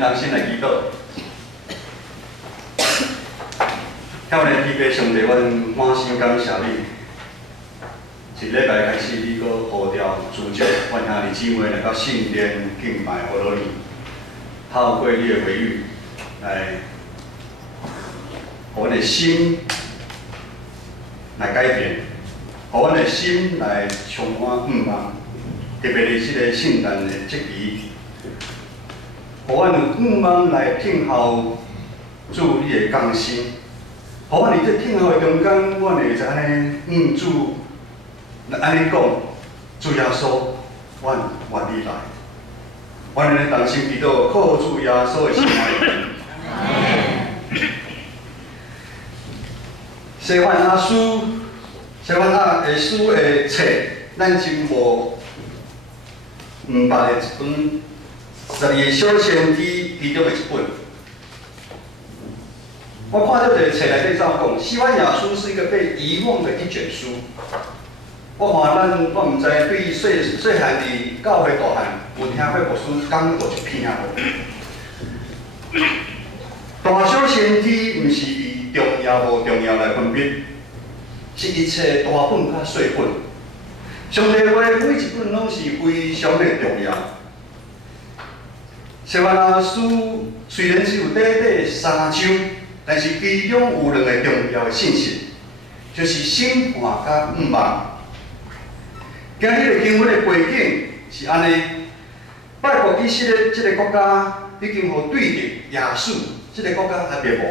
咱同心来祈祷。向咱祈求上帝，阮满心感谢你。一礼拜开始，你搁呼召主召阮兄弟姊妹来到圣殿敬拜阿罗尼，透过你的话语来，互阮的心来改变，互阮的心来充满盼望。特别是这个圣诞的节期，互阮有盼望来听候主你的降生。 互阮伫这听候的中间，阮会知安尼主安尼讲，主耶稣，阮愿你来。阮安尼同心祈祷，靠主耶稣的圣名。西番雅书，西番雅的书的册，咱真无毋捌的一本12个小先知其中的一本。 我看到这个册内底怎讲？西番雅书是一个被遗忘的一卷书。我看我毋知对细汉伫教会大汉有听过牧师讲过一篇无？大小先知毋是以重要无重要来分别，是一切大本甲细本。上帝话每一本拢是非常的重要。西番雅书虽然只有短短3章。 但是其中有2个重要的信息，就是审判甲盼望。今日的经文的背景是安尼：拜国以色列这个国家已经互对敌亚述这个国家还灭亡，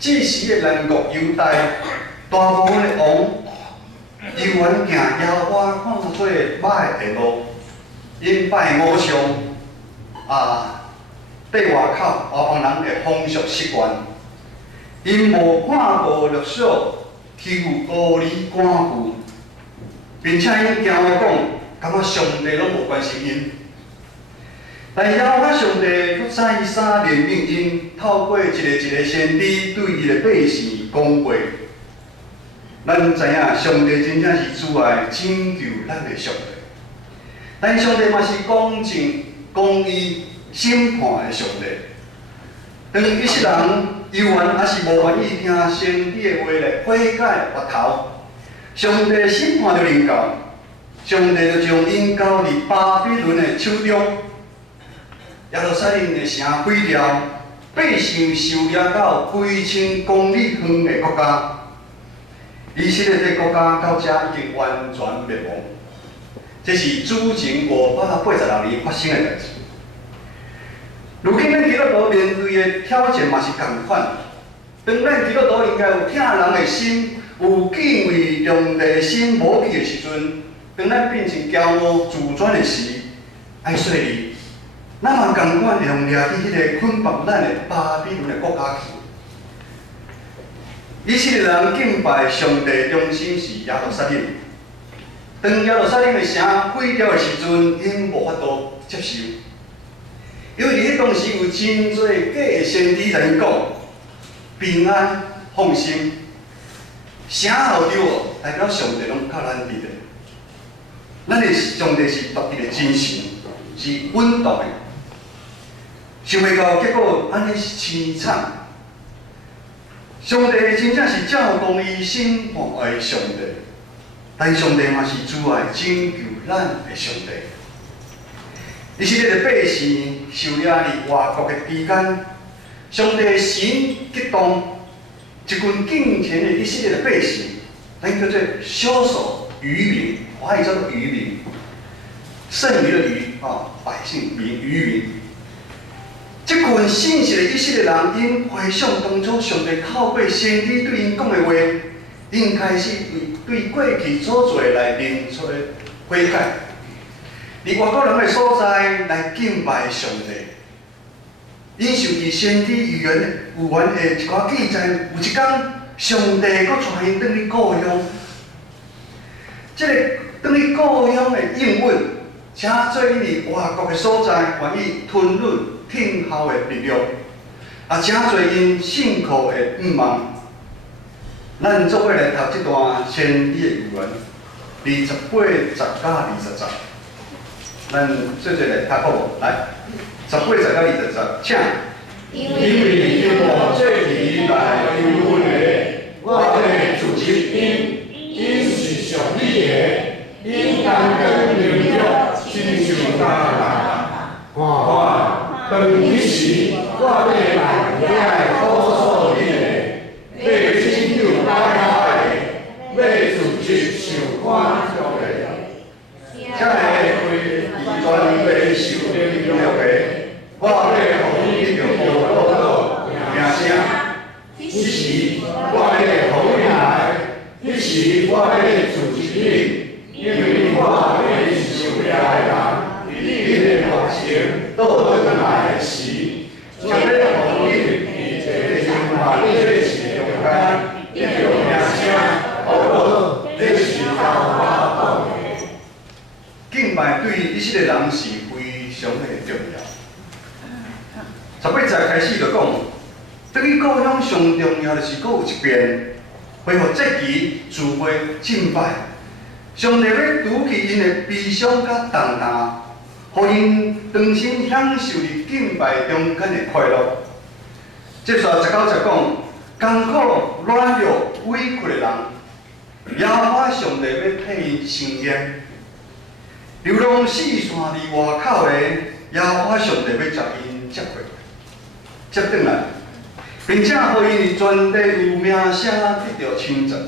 这时的南国犹大大部分的王，犹原行耶和华看做歹的路，因拜偶像对外口外邦人的风俗习惯。 因无看无律所，欺负孤儿寡妇，并且因惊我讲，感觉上帝拢无关心因。但耶和华上帝佫再三怜悯因，透过一个先知对伊的百姓讲话。咱知影上帝真正是主爱拯救咱的上帝，但上帝嘛是公正、公义、审判的上帝。当以色列人。 犹原还是无愿意听先知的话来悔改回头，上帝审判就临到，上帝就将因交伫巴比伦的手中，耶路撒冷的城毁掉，百姓受掠到归清公里远的国家，以色列这国家到这已经完全灭亡，这是主前586年发生的代志。 如今咱基督徒面对的挑战嘛是同款。当咱基督徒应该有疼人的心，有敬畏上帝的心无去的时阵，当咱变成骄傲自专的时，爱说你，咱嘛共款会用掠去迄个捆绑咱的巴比伦的国家去。以色列人敬拜上帝中心是耶路撒冷，当耶路撒冷的城毁掉的时阵，因无法度接受。 因为伫迄当时有真多假的先知在讲平安放心，城后着哦，代表上帝拢靠咱伫咧。咱的上帝是独一的真神，是稳当的。想袂到结果安尼是凄惨。上帝真正是照公义审判的上帝，但上帝嘛是主爱拯救咱的上帝。 以色列的百姓受掠伫外国的期间，上帝神激动一群敬虔的以色列的百姓，咱叫做少数渔民，华语叫做渔民，剩余的渔百姓民渔民。这群信实的以色列人，因回想当初上帝透过先知对因讲的话，因开始对过去所做来认出悔改。 伫外国人的所在来敬拜上帝，因受伫先知预言的一寡记载，有一天上帝佫带因转去故乡。这个转去故乡的应允，请做因伫外国的所在愿意吞忍听候的力量，请做因信靠的盼望。咱做伙来读这段先知的预言，28、10加20节。 咱做来读好无？来，18 18到20，请。因为叫我这里来求婚的，我的主席因是上帝的，因当跟领了亲像他看，当其时我要来也告诉你的，要亲像他的，要主席受欢迎的，才会为全被受领了的。 我要互你着无多多名声，彼时我要互你来，彼时我要自己，因为我要受了的人，你的目前倒转来时，就要互你伫这生活这是中间得着名声，好，这是靠我讲的。敬拜对以色列人是非常的重要。 18节开始就讲，对于故乡上重要的是，佫有一遍恢复节期、聚会、敬拜。上帝要除去因的悲伤甲重担，互因重新享受伫敬拜中间的快乐。接续19节讲，艰苦、软弱、委屈的人，耶和华上帝要替因伸冤。流浪四散伫外口的，耶和华上帝要将因接回。 接转来，并且互因全地有名声得到称赞。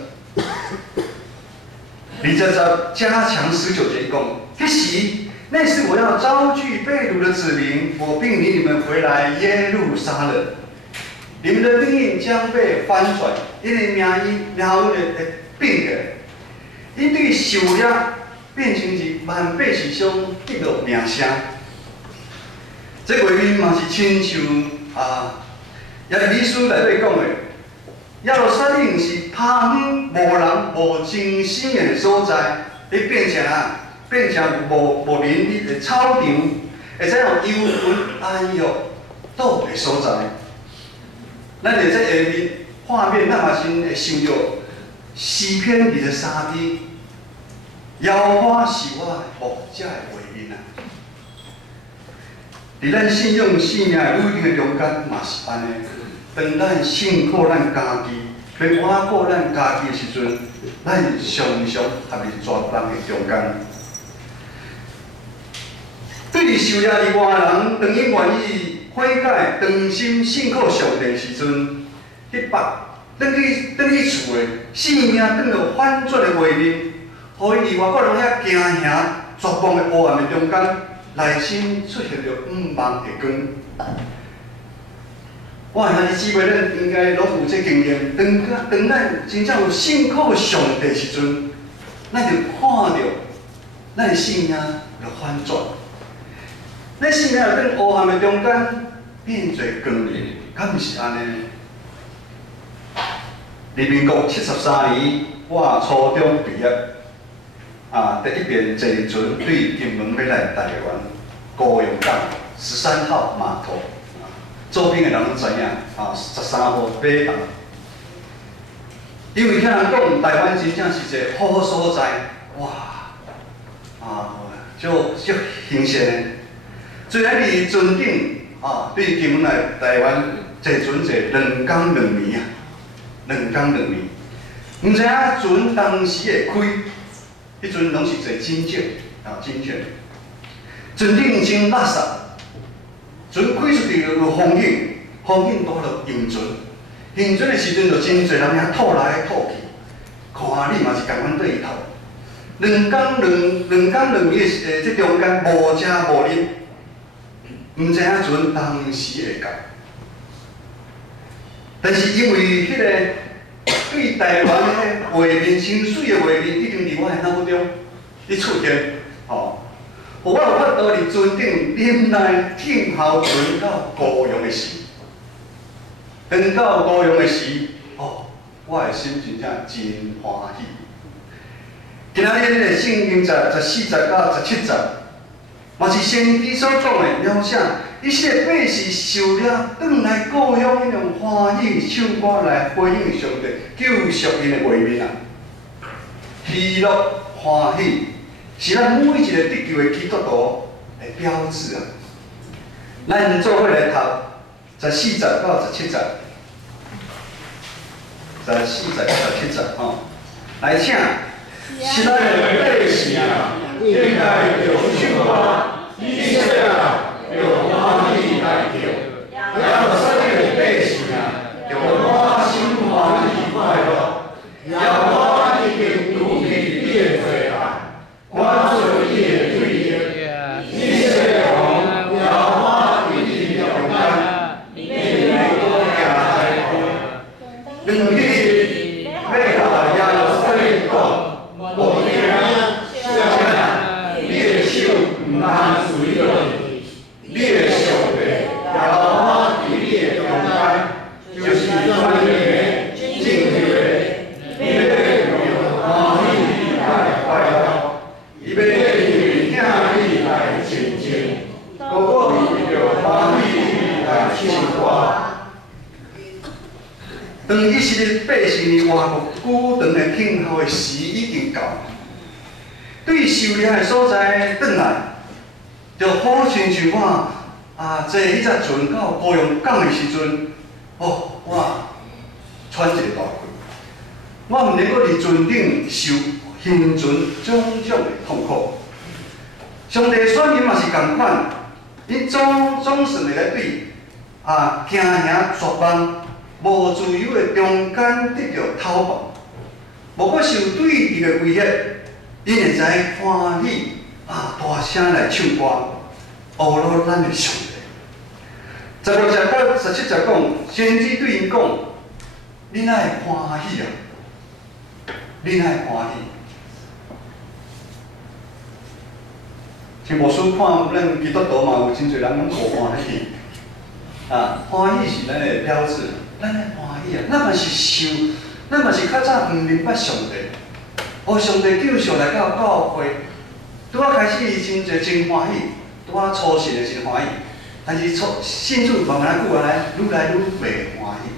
20节加强19节讲，迄时那是我要招聚被掳的子民，我并领你们回来耶路撒冷。你们的命运将被翻转，因为命运的变改，因对受压变成是万百姓上得到名声。这画面嘛是亲像。 耶利米书内底讲的，耶路撒冷是旁远无人、无精神的所在，你变成啊，变成无人的草场，会使用幽魂安逸倒的所在。咱伫这下面画面，咱嘛先会想到诗篇23篇，耶和华是我的牧者的画面啊。 伫咱信仰生命的路程的中间，嘛是安尼。当咱辛苦咱家己，要挽顾咱家己的时阵，咱常常陷入绝望的中间。对于受压的外人，当因愿意悔改、当心信靠上帝的时阵，去转去厝的性命转到反转的画面，互伊伫外国人遐惊吓、绝望的黑暗的中间。 内心出现着茫的光。我兄弟姊妹，咱应该拢有这经验。当咱真正有信靠上帝时阵，咱就看到咱的生命就反转。咱生命在黑暗的中间变做光明，敢毋是安尼？伫民国73年，我初中毕业。 第一遍坐船对金门要来台湾高雄港13号码头，周边的人拢知影13号码头，因为听人讲台湾真正是一个好所在，哇，就新鲜的。虽然伫船顶对金门来台湾坐船坐2天2暝啊，2天2暝，毋知影船当时会开。 迄阵拢是坐真正真正，船顶真垃圾，船开出去就有风景，风景多就晕船，晕船的时阵就真侪人遐吐来吐去，看你嘛是共阮对伊吐。2天2暝的这中间无食无啉，毋知影船当时会到，但是因为迄个。 对台湾的画面，真水的画面，已经伫我的脑中咧出现，互我有法度伫船顶忍耐听候船到高雄的时，等到高雄的时，我的心真正真欢喜。今仔日的圣经14节到17节，嘛是先知所讲的描写。 以色列百姓受了转来故乡，迄种欢喜唱歌来回应上帝救赎因的画面啊！喜乐欢喜是咱每一个得救的基督徒的标志啊！咱做伙来读14节到17节，14节到17节吼，来请。是咱的百姓啊，应该着唱歌，以色列着欢喜来跳，亚伯撒冷的百姓啊，着满心欢喜快乐。耶和华已经除去你的罪案，赶出你的罪孽。以色列王耶和华与你同在，你多行在路。两日要甲耶路撒冷讲。无惊，你的手唔通随着你的上帝，耶和华伫你的中间，就是专业的、正直的，你要用欢喜来快乐，伊要用听你来亲近，个个用欢喜来唱歌。当以色列百姓活久长的等候的时已经到，对受掠的所在转来，就好亲像我坐迄只船到高雄港的时阵，我喘一个大气，我毋能够伫船顶受行船种种的痛苦。上帝选民嘛是共款，因总是会来对行行绝望。无自由的中间得到讨伐，无搁受对敌的威胁，因会知欢喜大声来唱歌，懊恼咱的上帝。15节到17节讲，先知对因讲：恁爱欢喜啊！恁爱欢喜。像无书看咱基督徒嘛，有真侪人拢无欢喜。欢喜是咱的标志。咱来欢喜啊！咱嘛是受，咱嘛是较早毋明白上帝，上帝救赎来到教会，拄仔开始真侪真欢喜，拄仔初信的真欢喜，但是信主慢慢久来，愈来愈袂欢喜。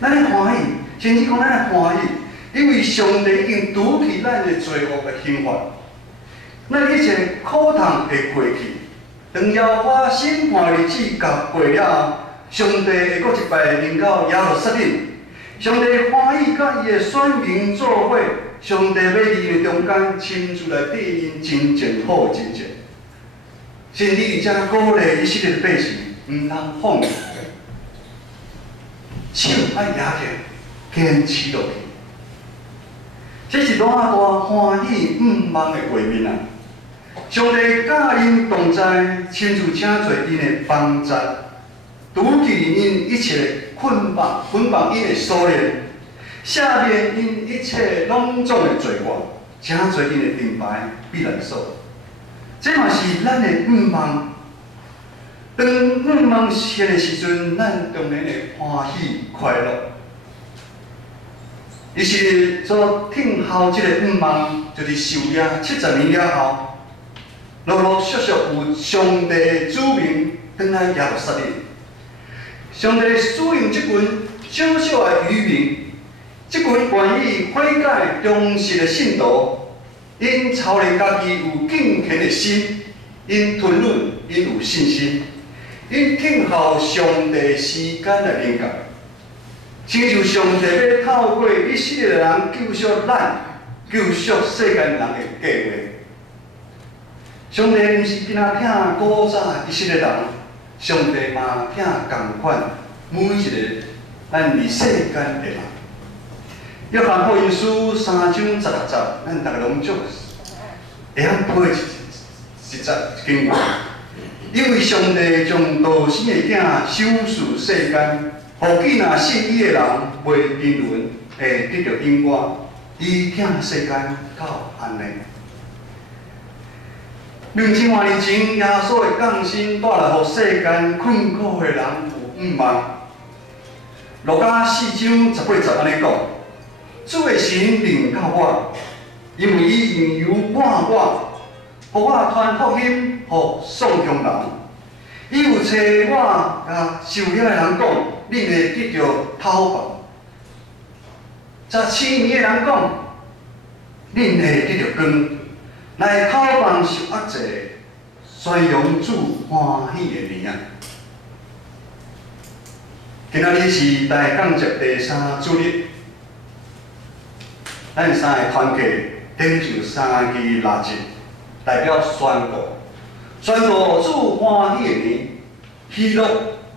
咱的欢喜，先至讲咱的欢喜，因为上帝已经除去咱的罪恶的刑罚，咱一切苦痛会过去。当耶和华审判日子到过了。上帝会搁一摆临到耶路撒冷，上帝欢喜甲伊的选民做伙，上帝要伫因中间亲自来对因真正好真正。甚至而且鼓励以色列百姓毋通放弃，手爱抓紧，坚持落去。这是偌大欢喜毋忘的画面啊！上帝甲因同在，亲自请做因的帮助。除去因一切的捆绑因的锁链，赦免因一切拢总的罪过，请做因的品牌必然所。这嘛是咱的愿望。当愿望实现的时阵，咱当然会欢喜快乐。伊是所听候这个愿望，就是受掠70年了后，陆陆续续有上帝的子民转来耶路撒冷。上帝使用这群小小的渔民，这群愿意悔改忠实的信徒，因操练家己有敬虔的心，因吞忍，因有信心，因听候上帝时间来临到。亲像上帝要透过以色列人救赎咱、救赎世间人的计划。上帝毋是只听古早以色列人。上帝嘛，听共款每一个咱伫世间的人。约翰福音书3章16节，咱逐个拢足会晓背一节经文。因为上帝将独生的囝赏赐世间，互既若信伊的人袂沉沦，会得到永活。伊疼世间到安尼。2000多年前，耶稣的降生带来互世间困苦的人有盼望。路加4章18节安尼讲：主的神临到我，因为伊用油抹我，互我传福音互丧穷人。伊有找我甲受掠的人讲，恁会得到讨饭；食青年的人讲，恁会得到光。来讨饭受压制，宣扬主欢喜的名啊！今仔日是台港节第3主日，咱三个团契顶就3支蜡烛，代表宣告主欢喜的年，喜乐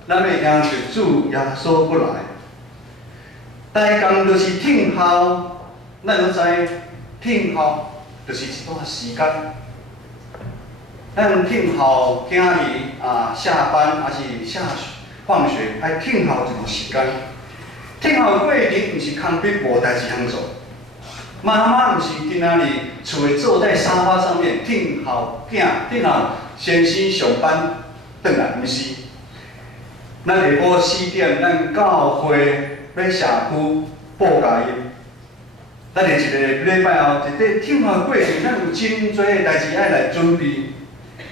咱要迎接主耶稣不来。台港就是听候，咱都知听候就是一段时间。咱听候囝儿下班还是放学，爱听候一段时间。听候过程毋是空逼无代志通做，妈妈毋是今仔日厝诶坐在沙发上面听候囝，听候先生上班转来，毋是。咱下晡4点，咱教会要社区报佳音。咱下一个礼拜后，伫这听候过程，咱有真多诶代志爱来准备，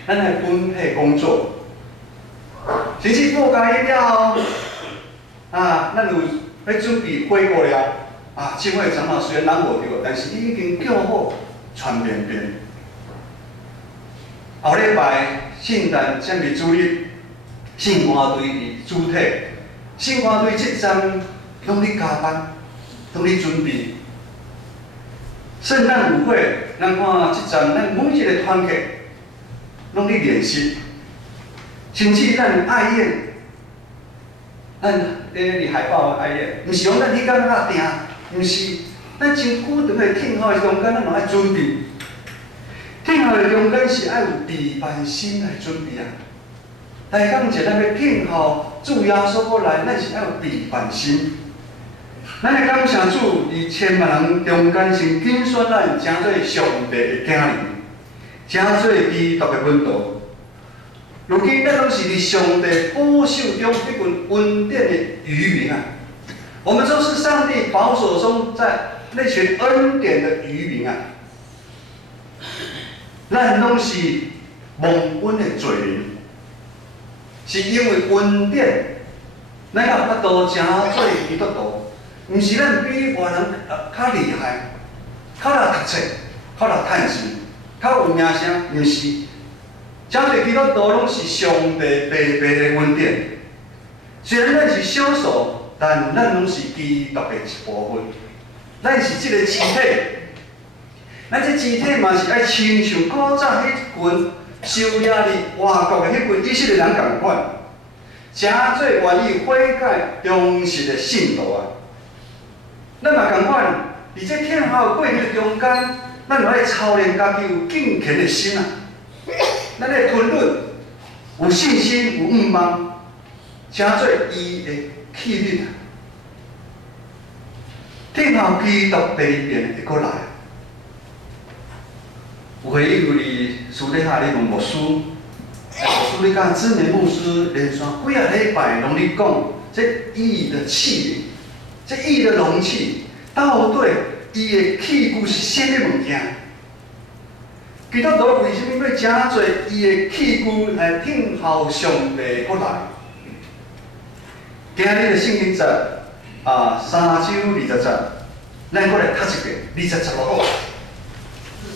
咱来分配工作。甚至报佳音了后，咱有要准备回顾了。这位长老虽然人无着，但是伊已经叫好传遍遍。后礼拜圣诞节日主日，圣歌队的主体，圣歌队这站拢咧加班，拢咧准备。圣诞舞会，咱看这站，咱每一个团契拢咧练习，甚至咱爱宴，咱咧海报爱宴，毋是讲咱迄天较定，毋是，咱真久长的听候的中间，咱拢爱准备。听候的中间是爱有备办心来准备啊。台港节咱要听候主耶稣要来，咱是爱有备办心。咱会感谢主，伫千万人中间先拣选咱，成做上帝的囝儿，成做基督的门徒。如今咱拢是伫上帝保守中一群恩典的渔民啊！我们都是上帝保守中在那群恩典的渔民啊！咱拢是蒙恩的罪人，是因为恩典，咱有法度成做基督徒。毋是咱比外人较厉害，较来读册，较来趁钱，较有名声，毋是。真侪基督徒拢是上帝白白的恩典。虽然咱是少数，但咱拢是基督的一部分。咱是这个肢体，咱这肢体嘛是爱亲像古早迄群受压伫外国的迄群以色列人共款，诚做愿意悔改忠实的信徒啊！咱嘛共款，伫这听候过程中间，咱就爱操练家己有敬虔的心啊！咱的吞忍，有信心，有愿望，诚做伊的气力啊！听候基督第二遍会过来，有回应伫私底下咧问牧师，你甲知名牧师连续几啊礼拜拢咧讲这义的器皿。这义的容器，到底伊的器具是啥物物件？基督徒为什么要诚做伊的器具来听候上帝过来？今日的圣经节3章20节，咱过来读一遍26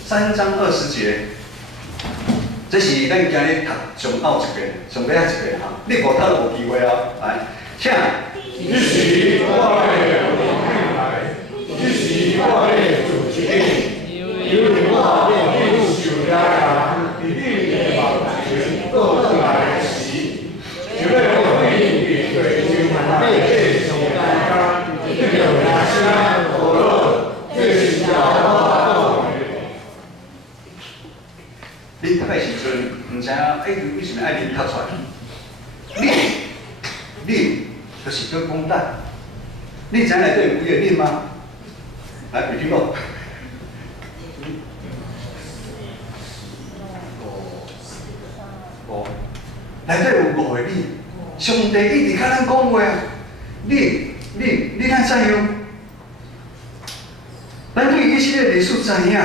3章20节，这是咱今日读上后一遍，上尾一遍哈。你无读就无机会啊！来，请。一时我的命来，一时我的主之命，因为我的不受压人，一定的保全做出来时，就要我面对就被这上大家，一有拿声讨论，这是要我恁读的时阵，毋知为什么爱恁读出来？恁就是叫公蛋。你知内底有几个恁吗？来，有听过？内底有5个恁。上帝一直甲咱讲话啊，你哪知样？咱对以色列历史知影，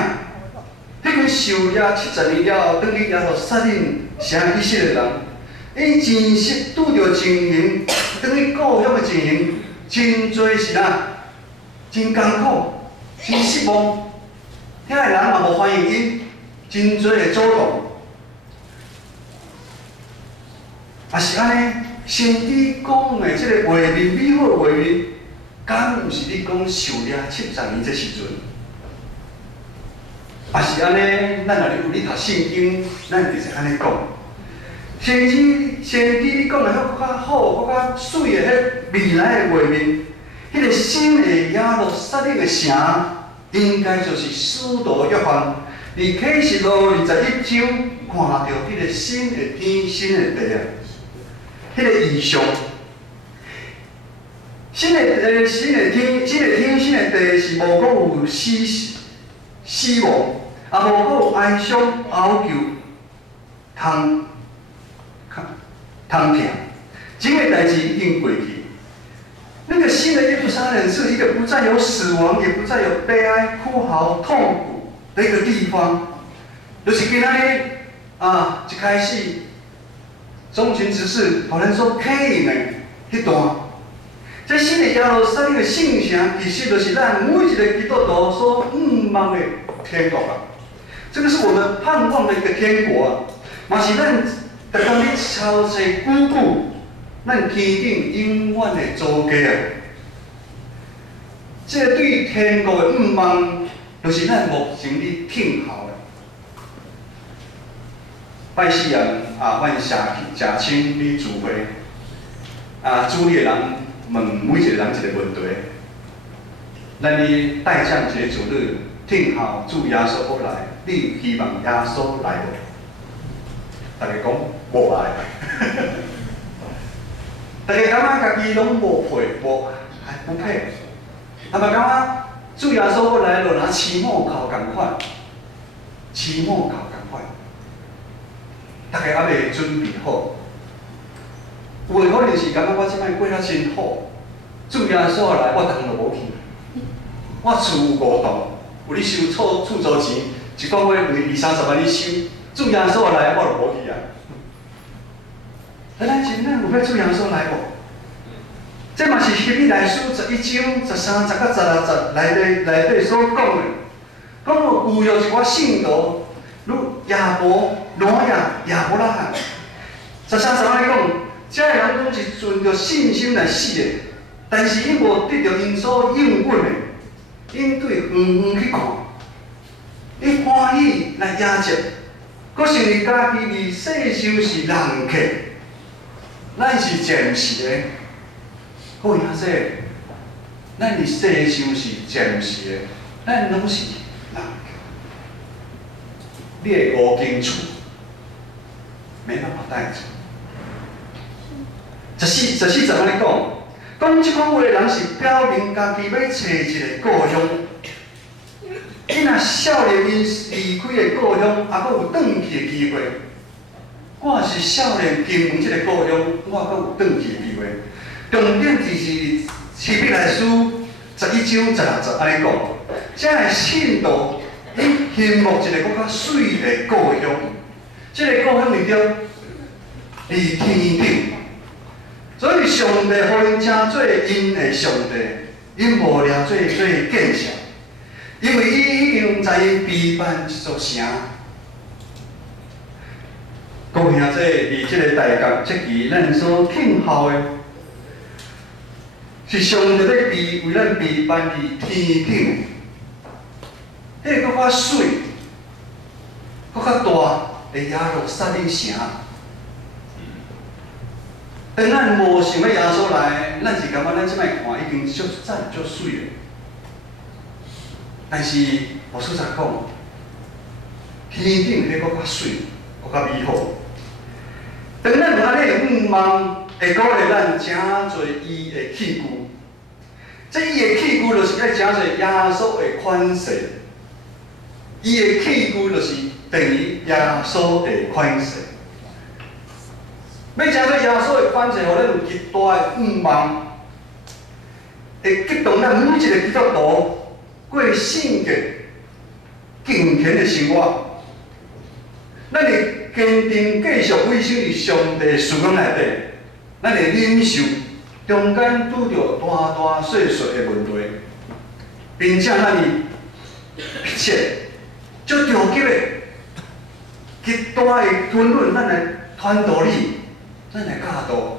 迄群受压70年了后，转去耶路撒冷成以色列人，因真实拄着情形，转去故乡的情形，真多是真艰苦，真失望，遐个人嘛无欢迎因，真多的阻挡。也是安尼，甚至讲的即个画面，美好的画面，敢毋是你讲受掠70年这时阵？也是安尼，咱若有你读圣经，咱就是安尼讲。甚至你讲的较好、较水的迄未来的画面，迄个新的耶路撒冷的城，应该就是使徒约翰伫启示录21章看到迄个新的天、新的地啊，迄个异象。新的天、新的地是无讲有死亡，也无讲有哀伤、哀求、痛痛这个代志已经过去。那个新的耶路撒冷是一个不再有死亡，也不再有悲哀、哭嚎、痛苦的一个地方。就是今仔日一开始，中群执事好像说启应的迄段，这新的耶路撒冷的圣城，其实就是咱每一个基督徒所望的天国啊。这个是我们盼望的一个天国啊，嘛是咱逐工咧操持久久，咱天顶永远的祖家啊。这个对天国的望，就是咱目前咧听候的。拜四人阮社青咧聚会，主理的人问每一个人一个问题：咱咧待降节主日听候主耶稣要来，你希望耶稣来无？大家讲无来，大家感觉家己拢无配，还不配。嘛感觉主耶稣要来就拿期末考共款，期末考共款，大家还未准备好。有诶可能是感觉我即摆过了真好，主耶稣要来，我当就无去。我厝有5栋，有咧收厝租钱，一个月20-30万咧收。主耶稣来，我就无去啊！咱有要主耶稣来无？这嘛是希伯来书11章13节到16节内底所讲的。讲有有一寡信徒，如亚伯、挪亚、亚伯拉罕，13节来讲，这个人拢是顺着信心来死的，但是因无得到因所应允的，因对远远去看，因欢喜来迎接。佫想伊家己离世上是人客，咱是暂时的。各位兄弟，咱离世上是暂时的，咱拢是人客。你的五间厝没办法带走。14节安尼讲即款话的人是表明家己要找一个故乡。你若少年因离开的故乡，也佫有转去的机会。我也是少年经营即个故乡，我佫有转去的机会。重点就是希伯来书11章16节安尼讲，这个信徒因羡慕一个佫较水的故乡，即个故乡里头伫天顶，所以上帝互因称做因的上帝，因无聊做建设。因为伊已经在因陪伴一座城。各位兄弟，伫即个大学节期，咱所听候的，是上帝咧为咱陪伴伫天顶，迄个佫较水、佫较大的耶路撒冷城。当咱无想要耶稣来，咱是感觉咱即摆看已经足赞足水了。但是，我实在讲，天顶迄个较水，佫较美好。当咱有安尼的望，会鼓励咱诚侪伊的器具。这伊的器具就是要诚侪耶稣的款式。伊的器具就是等于耶稣的款式。要诚侪耶稣的款式，互咱有极大的望，会激动咱每一个基督徒。过圣洁、敬虔的生活，咱会坚定继续委身于上帝的事工内底，咱会忍受中间拄着大大小小的问题，并且咱会迫切、足着急的、极大的吞论，咱来传导你，咱来教导，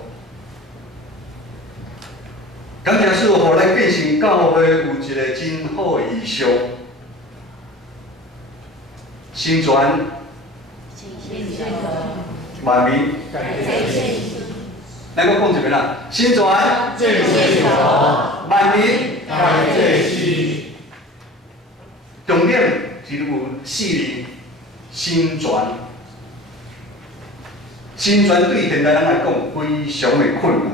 感谢主，互咱建成教会有一个真好的意向。新传万民，咱搁讲一遍啦。新传万民，重点是有4字：新传。新传对现代人来讲非常的困难。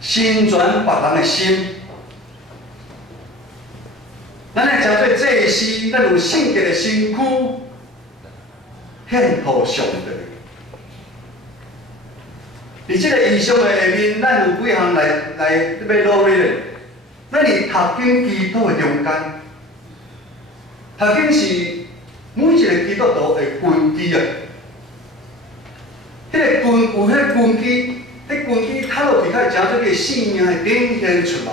新传别人的心，咱来诚做祭司，咱有圣洁的身躯，献互上帝。伫即个意象的下面，咱有几项来要努力的。咱伫读经祈祷的中间，读经是每一个基督徒的根基啊。迄个根有迄个根基，迄根基踏落去，才会将这个性命会展现出来。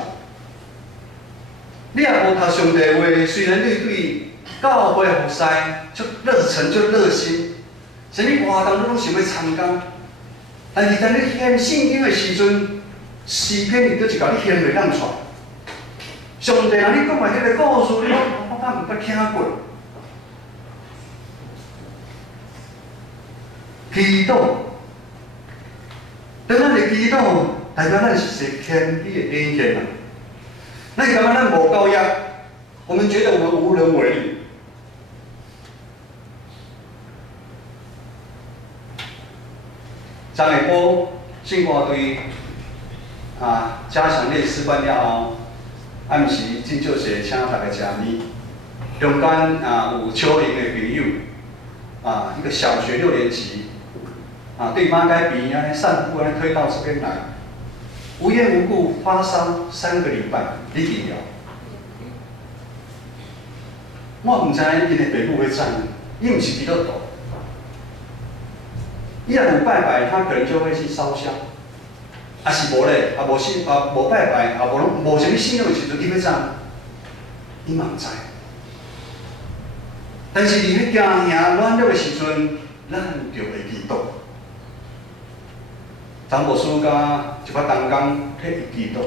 你也无读上帝的话，虽然你对教会服侍足热忱、足热心，啥物活动你拢想要参加，但是当你献圣经的时阵，诗篇伊倒是甲你献袂当出来。上帝若你讲的迄个故事，你我敢毋捌听过。祈祷，当咱的祈祷，代表咱是一个谦卑的典型啊。咱感觉咱无够压，我们觉得我们无能为力。昨下晡圣歌队加强练示范了后，暗时真少势请大家食面。中间有秋龄的朋友一个小学6年级。对妈该鼻安尼散步安尼推到这边来，无缘无故发烧3个礼拜，你治疗。我唔知因的爸母会怎，伊唔是基督徒，伊若有拜拜，他可能就会去烧香，是无咧，无拜拜，无啥物信仰的时阵，伊要怎？伊嘛唔知。但是伫迄惊吓软弱的时阵，咱就会祈祷。张牧师甲一寡同工替伊祈祷，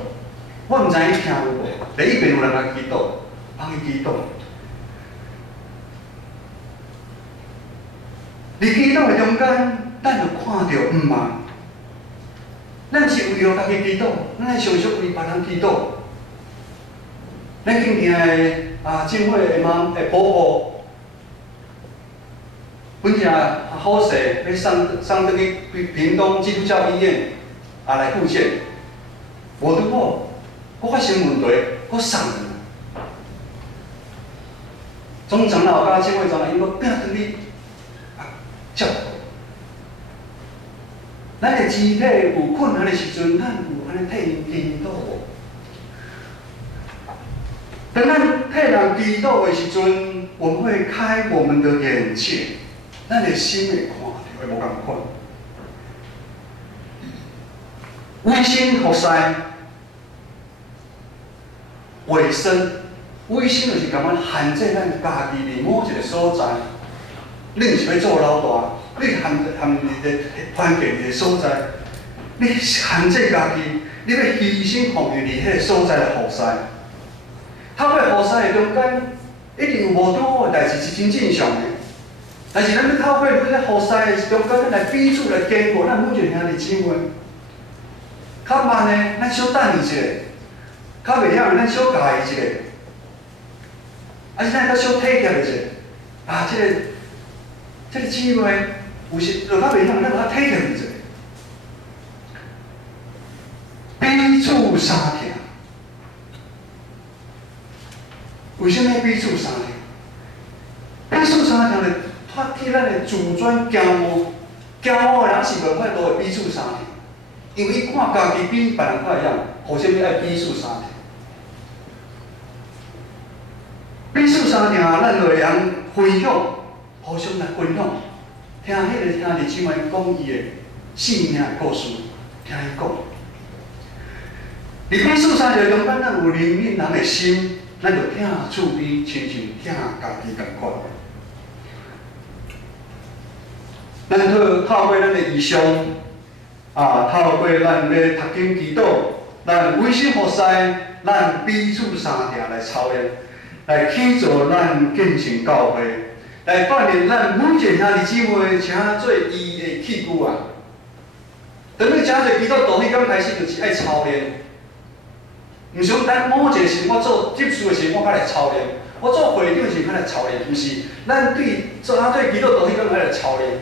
我毋知伊听有无。第一遍有人来祈祷，帮伊祈祷。伫祈祷的中间，咱就看到嘛，咱是为着家己祈祷，咱常常为别人祈祷。咱敬敬的教会的妈的婆婆。本正好势要送倒去屏东基督教医院来复健，无拄好，佫发生问题，佫送去。总长老甲教会长老因佫拼倒去照顾。咱的肢体有困难的时阵，咱有安尼替因祈祷无？当咱替人祈祷的时阵，我们会开我们的眼界。咱的心会看到，会无共款。委身服侍，卫生，委身就是感觉限制咱家己伫某一个所在。你毋是要做老大，你限你的环境的所在，你限制家己，你要牺牲奉献伫迄个所在的服侍。透过服侍的中间，一定有无拄好的代志，是真正常的。但是咱要透过在服侍的中间，咱来彼此来坚固咱每一个兄弟姊妹。较慢的，咱小等伊一下；较袂晓的，咱小教伊一下。是咱较小体贴一下。这个姊妹有时就较袂晓，咱较体贴伊一下。彼此相听。为什么彼此相听？彼此相听的。发起咱的自尊骄傲的人是无法度会彼此相听，因为伊看家己比别人较会晓，互啥物爱彼此相听？彼此相听，咱就会通分享，互相来分享，听迄个兄弟姊妹讲伊的性命的故事，听伊讲。伫彼此相听中间，咱有怜悯人的心，咱就听厝边亲像听家己共款。咱透过咱的意向，透过咱要读经祈祷，咱委身服侍，咱彼此相听来操练，来启造咱建成教会，来锻炼咱每一个兄弟姊妹，请做伊的器具啊。当你真侪基督徒，迄刚开始就是爱操练，毋想等某一个时我做执事的时我较来操练，我做会长时较来操练，毋是咱对做基督徒迄刚来操练。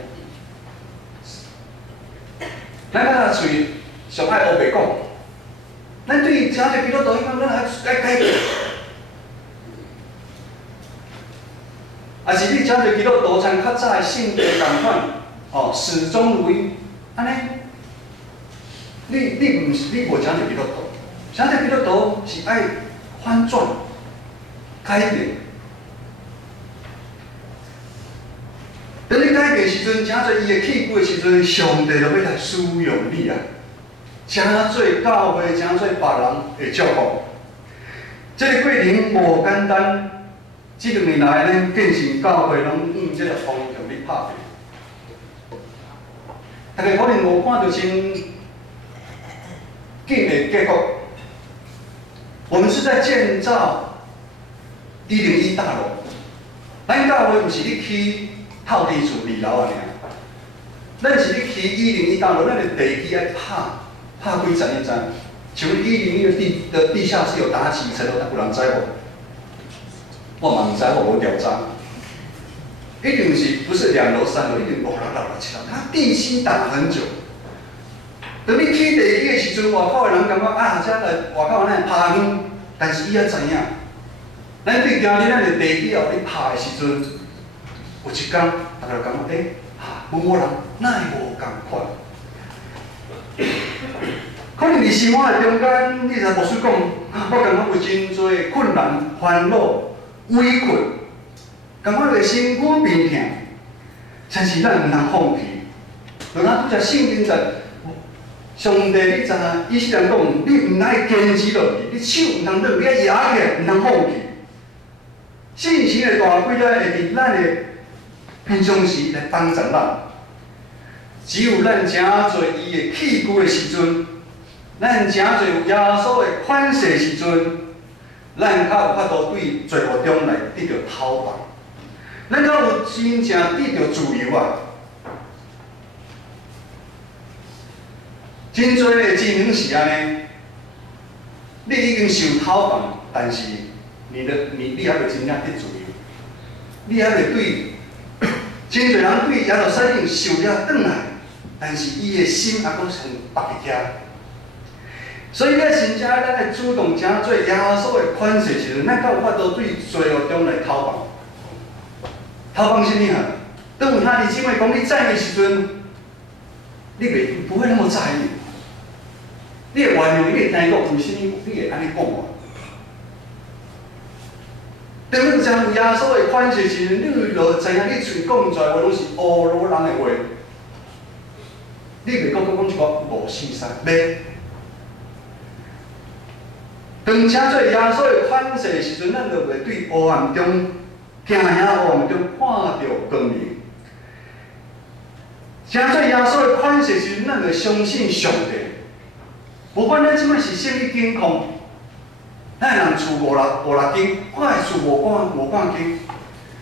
咱甲喙上爱黑白讲，咱对真侪基督徒迄刚咱爱改变。啊是你真侪基督徒像较早的性格共款，哦，始终如一，安尼。你无真侪基督徒，真侪基督徒是爱反转、改变。当你改变时阵，真侪伊的器具的时阵，上帝就要来使用你啊！真侪教会，真侪别人会祝福。这个过程无简单。这2年来，咱建成教会拢用这个方向去拍拼。大家可能无看到真紧的结果。我们是在建造101大楼。咱教会毋是你去透地厝2楼啊尔，咱是你去101大楼，咱的地基爱拍几层，像101的地下室有打几层楼，有人知无？我嘛唔知，我无调查。一定是不是2楼、3楼，一定5楼、6楼、7楼，它地基打很久。当你起地基的时阵，外口的人感觉啊，遮个外口安尼拍远，但是伊也知影，咱对今日咱的地基后咧拍的时阵，有一天大家就感觉某人哪会无共款？可能伫生活的中间，你才牧师讲，我感觉有真多困难、烦恼。委屈，感觉个身躯变痛，但是咱毋通放弃。就咱拄则圣经在，上帝你知影，伊是人讲，你毋爱坚持落去，你手毋通软，你爱压起来，毋通放弃。信心的大规则会伫咱的平常时来帮助咱。只有咱真侪伊的器具的时阵，咱真侪有耶稣的款式的时阵。咱较有法度对罪恶中来得到讨伐，咱较有真正得到自由啊！真多的情形是安尼，你已经受讨伐，但是你还未真正得自由，你还未对真多人对耶路撒冷受了转来，但是伊的心还阁像别个遐。所以，咱真正咱来主动正做耶稣的款式时阵，咱才有法度对罪恶中来讨伐。讨伐什么啊？当有兄弟姊妹讲你在意时阵，你不会那么在意。你会原谅，你会听伊讲，为什么你会安尼讲我？当你真有耶稣的款式时阵，你就知影你嘴讲出来话拢是乌罗人的话，你袂讲一个无信心，袂。当请做耶稣的款式的时阵，咱就袂对黑暗中行黑暗中看到光明。请做耶稣的款式的时阵，咱就相信上帝。无管咱即摆是生理健康，咱人厝5六间，我的厝5间，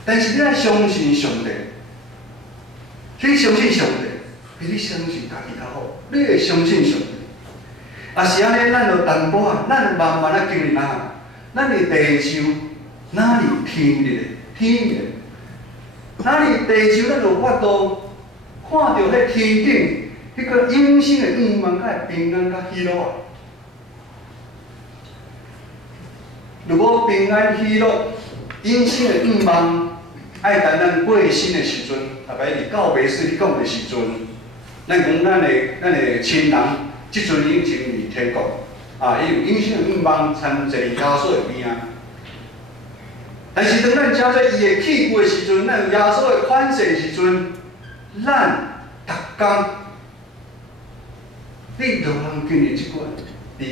但是你爱相信上帝。你相信上帝，比你相信家己较好。你会相信上帝。啊是安尼，咱就淡薄啊，咱慢慢啊经历啊，咱的地上哪里天日？哪里地上咱就有法度看到迄天顶迄个永生的愿望，甲会平安甲喜乐啊！如果平安喜乐、永生的愿望，爱等咱过身的时阵，大概伫告别式你讲的时阵，咱讲咱的亲人。即阵已经入天国，伊有永生的愿望参坐耶稣的边啊。但是当咱照做伊的器具的时阵，咱有耶稣的款式的时阵，咱逐工，你就通经历即款伫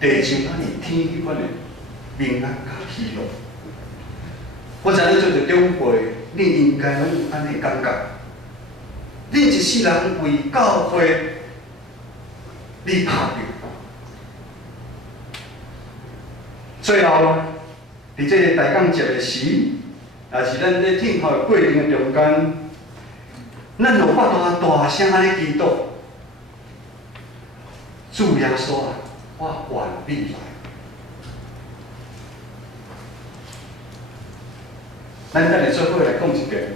地上咱伫天迄款的平安甲喜乐。我知你做着长辈，你应该拢有安尼感觉。你一世人为教会。你拍拼，最后，伫这个大港节的时，也是咱咧听候的过程的中间，咱有法度大声安尼祈祷，主耶稣啊，我愿你来。咱等下做伙来讲一遍，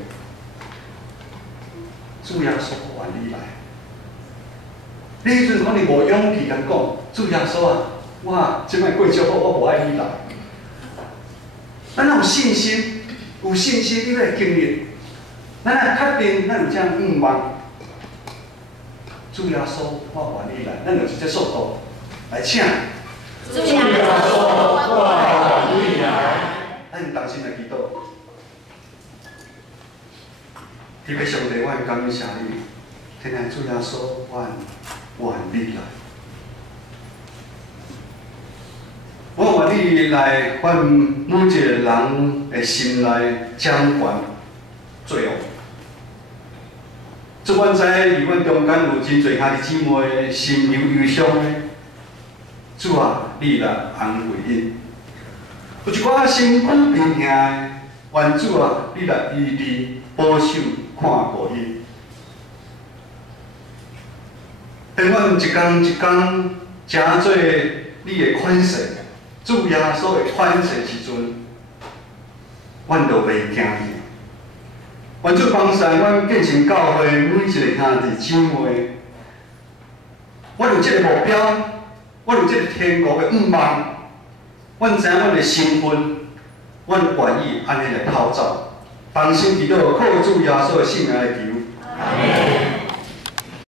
主耶稣愿你来。你迄阵可能无勇气甲讲，主耶稣啊，我即摆过足好，我无爱你来。咱有信心，有信心，你来经历。咱来确定，咱有这样愿望。主耶稣，我愿你来，咱就一只速度来请。主耶稣，我愿你来。咱用同心来祈祷。天父上帝，我感谢你，天父主耶稣，我愿你来。我愿你来，阮每一个人的心内掌管罪恶。即阮知，伫阮中间有真侪兄弟姊妹心有忧伤的，主啊，你来安慰因；有一寡身躯贫穷的，愿主啊，你来医治、保守、看顾因。当阮一天一天诚做你的款式。主耶稣的款式时阵，阮就袂惊去。愿主帮助阮建成教会每一个兄弟姊妹，阮有这个目标，阮有这个天国的愿望，阮知影阮的身份，阮愿意安尼来跑走。放心祈祷，靠主耶稣的圣名来求。阿门。